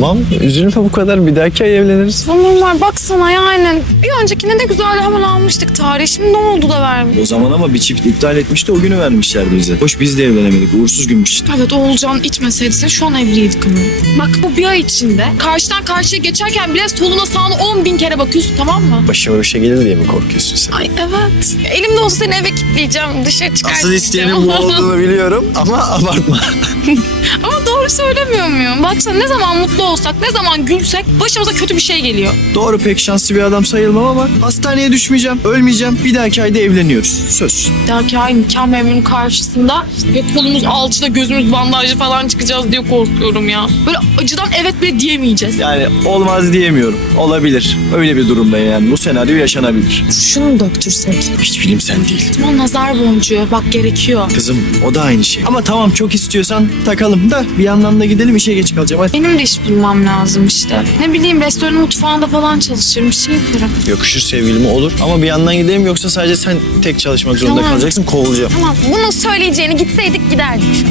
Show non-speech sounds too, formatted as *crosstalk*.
Tamam üzülme bu kadar bir dahaki ay evleniriz. Normal baksana yani. Bir öncekinde de güzel hemen almıştık tarihi. Şimdi ne oldu da vermiş? O zaman ama bir çift iptal etmişti o günü vermişlerdi bize. Hoş biz de evlenemedik. Uğursuz günmüş işte. Evet Oğulcan itmeseydi seni şu an evliydik ama. Bak bu bir ay içinde karşıdan karşıya geçerken bile soluna sağına 10 bin kere bakıyorsun tamam mı? Başıma bir şey gelir diye mi korkuyorsun sen? Ay evet. Elimde olsa seni eve kilitleyeceğim. Dışarı çıkartmayacağım. Asıl isteyenin bu *laughs* olduğunu biliyorum ama abartma. *laughs* Ama doğru söylemiyor muyum? Baksana ne zaman mutlu olsak, ne zaman gülsek başımıza kötü bir şey geliyor. Doğru pek şanslı bir adam sayılmam ama hastaneye düşmeyeceğim. Ölmeyeceğim. Bir dahaki ayda evleniyoruz. Söz. Bir dahaki ay nikah memurunun karşısında ve kolumuz alçıda gözümüz bandajlı falan çıkacağız diye korkuyorum ya. Böyle acıdan evet bile diyemeyeceğiz. Yani olmaz diyemiyorum. Olabilir. Öyle bir durumdayım yani. Bu senaryo yaşanabilir. Şunu mu döktürsek? Hiç film sen değil. Tamam nazar boncuğu bak gerekiyor. Kızım o da aynı şey. Ama tamam çok istiyorsan takalım da bir yandan da gidelim işe geç kalacağım. Hadi. Benim de iş bulmam lazım işte. Ne bileyim restoran mutfağında falan çalışırım bir şey yaparım. Yakışır sevgilime olur ama bir yandan gidelim yoksa sadece sen tek çalışmak zorunda Tamam. kalacaksın kovulacağım. Tamam bunu söyleyeceğini gitseydik giderdik.